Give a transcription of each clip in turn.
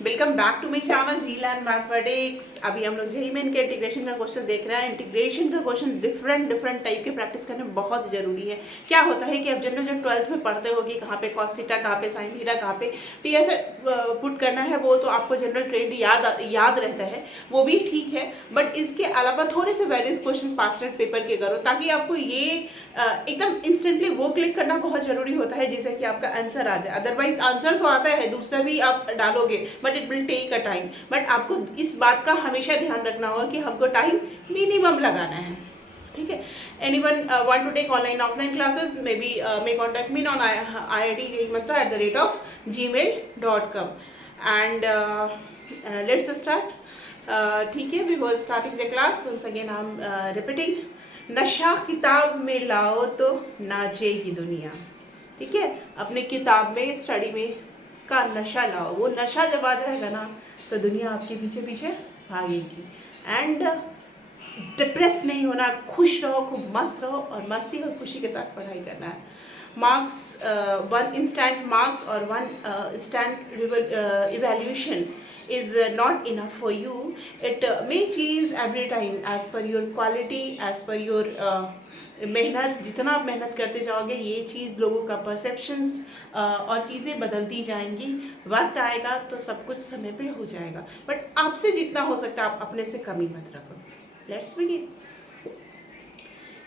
Welcome back to my channel G learn mathematics. अभी हम लोग जेईई मेन के इंटीग्रेशन का क्वेश्चन देख रहे हैं। इंटीग्रेशन का क्वेश्चन डिफरेंट टाइप के प्रैक्टिस करने बहुत जरूरी है। क्या होता है कि आप जनरल जब 12th में पढ़ते हो कि कहाँ पे कॉस थीटा, कहाँ पे साइन थीटा, कहाँ पे टी ऐसे पुट करना है, वो तो आपको जनरल ट्रेंड याद रहता है, वो भी ठीक है। बट इसके अलावा थोड़े से वेरियस क्वेश्चन पास्ट पेपर के करो, ताकि आपको ये एकदम इंस्टेंटली वो क्लिक करना बहुत जरूरी होता है जिससे कि आपका आंसर आ जाए। अदरवाइज आंसर तो आता है, दूसरा भी आप डालोगे, but it will take a time. But आपको इस बात का हमेशा ध्यान रखना होगा कि हमको टाइम मिनिमम लगाना है। ठीक है। Anyone want to take online offline classes, maybe may contact me on iitjmantra@gmail.com and let's start. ठीक है, we were starting the class. Once again I am repeating, नशा किताब में लाओ तो नाचेगी दुनिया। ठीक है, अपने किताब में, स्टडी में का नशा लाओ। वो नशा जब आ जाएगा ना, तो दुनिया आपके पीछे पीछे भागेगी। एंड डिप्रेस नहीं होना, खुश रहो, खूब मस्त रहो, और मस्ती और खुशी के साथ पढ़ाई करना है। मार्क्स, वन इंस्टेंट मार्क्स और one instant evaluation is not enough for you. It may change every time as per your quality, as per your मेहनत। जितना आप मेहनत करते जाओगे, ये चीज़, लोगों का परसेप्शंस और चीज़ें बदलती जाएंगी। वक्त आएगा तो सब कुछ समय पे हो जाएगा, बट आपसे जितना हो सकता है आप अपने से कमी मत रखो। Let's begin.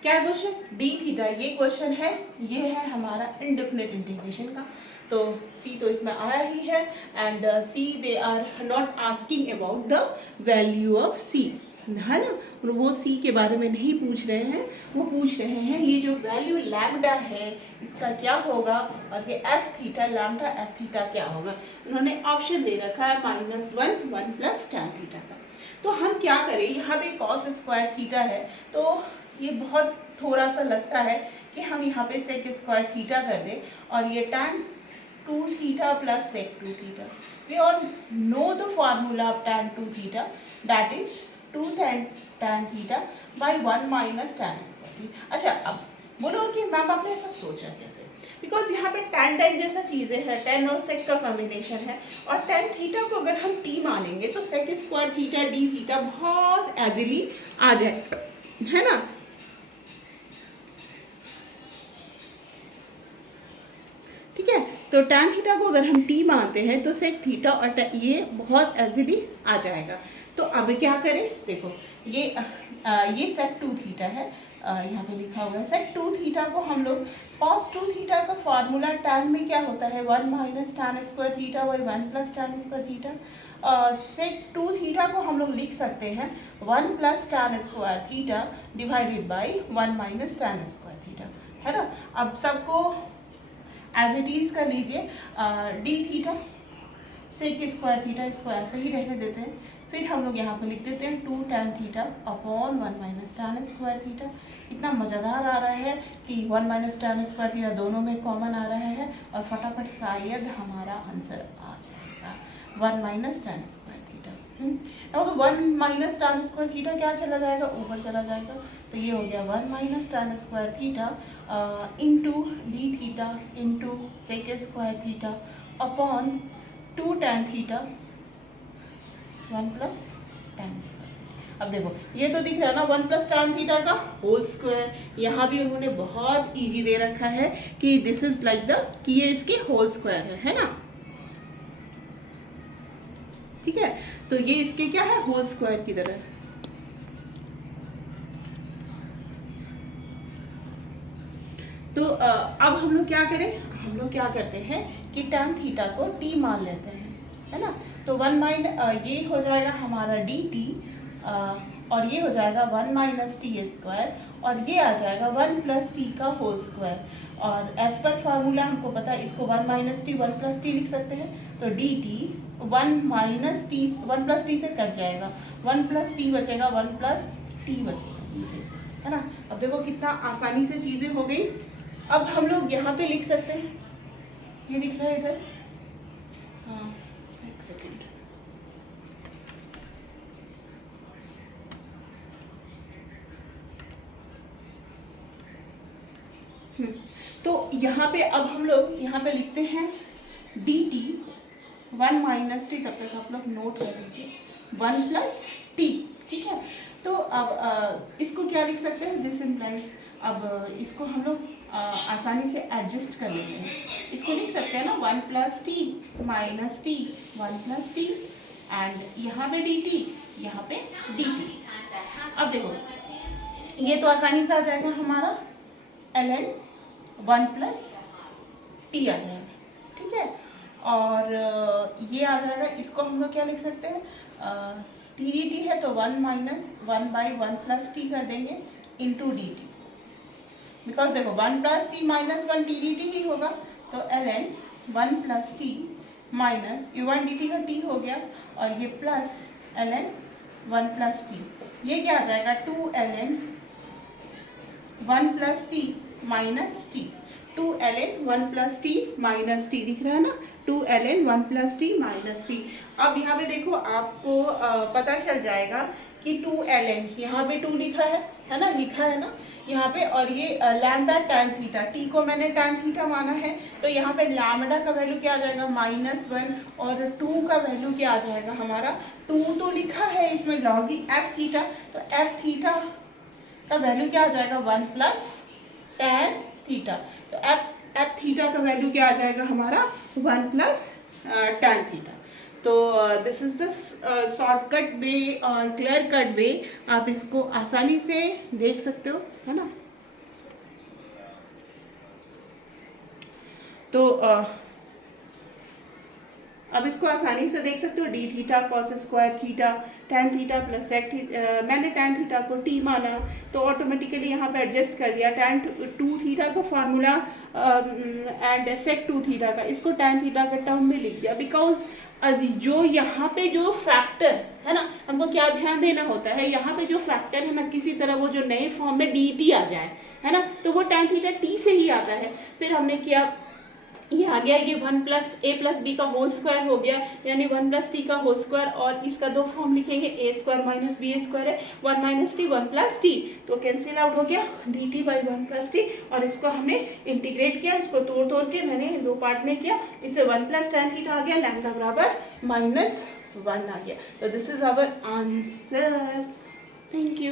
क्या है क्वेश्चन? डी थीटा, ये क्वेश्चन है। ये है हमारा इंडेफिनिट इंटीग्रेशन का। तो सी तो इसमें आया ही है, and C they are not asking about the value of C, है ना। वो सी के बारे में नहीं पूछ रहे हैं, वो पूछ रहे हैं ये जो वैल्यू लैम्डा है इसका क्या होगा, और ये F theta, lambda F theta क्या होगा। उन्होंने ऑप्शन दे रखा है -1 1 प्लस tan थीटा का। तो हम क्या करें, यहाँ पे कॉस स्क्वायर थीटा है, तो ये बहुत थोड़ा सा लगता है कि हम यहाँ पे सेक स्क्वायर थीटा कर दें, और ये tan 2 theta plus sec 2 theta. We all know the formula of tan 2 theta, that is 2 tan theta by 1 minus tan square. अच्छा, अब बोलो कि मैम आपने ऐसा सोचा कैसे? बिकॉज यहाँ पे tan जैसा चीज़ें हैं, tan और सेक का कॉम्बिनेशन है, और tan थीटा को अगर हम t मानेंगे तो sec square theta d theta बहुत एजिली आ जाएगा, है ना। ठीक है, तो tan थीटा को अगर हम t मानते हैं तो सेक थीटा और ये बहुत एजिली आ जाएगा। तो अब क्या करें, देखो ये सेक 2 थीटा है, यहाँ पे लिखा हुआ है सेक 2 थीटा को हम लोग cos 2 थीटा का फॉर्मूला tan में क्या होता है, 1 minus tan square theta by 1 plus tan square theta. Sec 2 theta को हम लोग लिख सकते हैं 1 plus tan square theta divided by 1 minus tan square theta, है ना। अब सबको एज इट इज कर लीजिए। D theta sec square theta, इसको ऐसे ही रहने देते हैं। फिर हम लोग यहाँ पे लिख देते हैं 2 tan theta upon 1 minus tan square theta. इतना मज़ेदार आ रहा है कि 1 माइनस tan स्क्वायर थीटा दोनों में कॉमन आ रहा है, और फटाफट शायद हमारा आंसर आ जाएगा 1 माइनस tan स्क्वायर थीटा। तो 1 माइनस tan स्क्वायर थीटा क्या चला जाएगा, ऊपर चला जाएगा। तो ये हो गया 1 minus tan square theta into D theta into sec square theta upon 2 tan theta 1 plus tan square. अब देखो ये तो दिख रहा है ना 1 प्लस tan थीटा का होल स्क्वायर। यहाँ भी उन्होंने बहुत इजी दे रखा है कि दिस इज लाइक द, कि ये इसके होल स्क्वायर है ना। ठीक है, तो ये इसके क्या है, होल स्क्वायर की तरह। तो अब हम लोग क्या करें, हम लोग क्या करते हैं कि tan थीटा को t मान लेते हैं, है ना। तो 1 माइनस ये हो जाएगा हमारा dt, और ये हो जाएगा 1 माइनस टी स्क्वायर, और ये आ जाएगा 1 प्लस टी का होल स्क्वायर। और एज पर फार्मूला हमको पता है, इसको 1 माइनस टी 1 प्लस टी लिख सकते हैं। तो D T 1 minus T 1 plus T से कट जाएगा, 1 प्लस टी बचेगा, 1 प्लस टी बचेगा नीचे, है ना। अब देखो कितना आसानी से चीज़ें हो गई। अब हम लोग यहाँ पे लिख सकते हैं, ये दिख रहा है इधर, हाँ एक सेकेंड, तो यहाँ पे अब हम लोग यहाँ पे लिखते हैं डी टी 1 माइनस टी, तब तक आप लोग नोट कर लीजिए, 1 प्लस टी, ठीक है। तो अब इसको क्या लिख सकते हैं, दिस इम्प्लाइज, अब इसको हम लोग आसानी से एडजस्ट कर लेते हैं, इसको लिख सकते हैं ना 1 plus t minus T, 1 plus T, and यहाँ पे डी टी, यहाँ पे डी टी। अब देखो ये तो आसानी से आ जाएगा हमारा ln 1 प्लस टी आ जाएगा, ठीक है। और ये आ जाएगा, इसको हम लोग क्या लिख सकते हैं, टी डी टी है तो 1 माइनस 1 बाई 1 प्लस टी कर देंगे इंटू डी टी, बिकॉज देखो 1 plus t minus 1 t d t ही होगा, तो ln 1 प्लस टी माइनस ये 1 डी टी का टी हो गया, और ये प्लस ln 1 प्लस टी, ये क्या आ जाएगा 2 ln 1 plus t minus T, 2 ln 1 plus t minus T, दिख रहा है ना, 2 ln 1 plus t minus T. अब यहाँ पे देखो आपको पता चल जाएगा कि 2 ln, यहाँ पे 2 लिखा है ना, लिखा है ना यहाँ पे, और ये लैम्डा टैन थीटा, टी को मैंने टैन थीटा माना है, तो यहाँ पे लैम्डा का वैल्यू क्या आ जाएगा -1, और 2 का वैल्यू क्या आ जाएगा हमारा, 2 तो लिखा है इसमें लॉग एफ थीटा, तो एफ थीटा का वैल्यू क्या आ जाएगा 1 प्लस टैन थीटा, तो एफ थीटा का वैल्यू क्या आ जाएगा हमारा 1 प्लस टैन थीटा। तो this is the shortcut way और क्लियर कट वे, आप इसको आसानी से देख सकते हो, है ना। तो अब इसको आसानी से देख सकते हो, D theta cos square theta tan theta plus sec theta, मैंने टैन थीटा को टी माना तो ऑटोमेटिकली यहाँ पे एडजस्ट कर दिया, टैन 2 थीटा का फार्मूला एंड सेक 2 थीटा का, इसको टैन थीटा के टर्म में लिख दिया, बिकॉज जो यहाँ पे जो फैक्टर है ना, हमको क्या ध्यान देना होता है, यहाँ पे जो फैक्टर है ना, किसी तरह वो जो नए फॉर्म में डी टी आ जाए, है ना, तो वो टैन थीटा टी से ही आता है। फिर हमने किया, ये आ गया, ये 1 प्लस ए प्लस बी का होल स्क्वायर हो गया, यानी 1 प्लस टी का होल स्क्वायर, और इसका 2 फॉर्म लिखेंगे, ए स्क्वायर माइनस बी स्क्वायर है, 1 माइनस टी 1 प्लस टी, तो कैंसिल आउट हो गया D T by 1 plus T, और इसको हमने इंटीग्रेट किया, इसको तोड़ के मैंने 2 पार्ट में किया, इससे 1 प्लस टैन थीटा आ गया, लैम्डा बराबर -1 आ गया। तो this is our answer, thank you.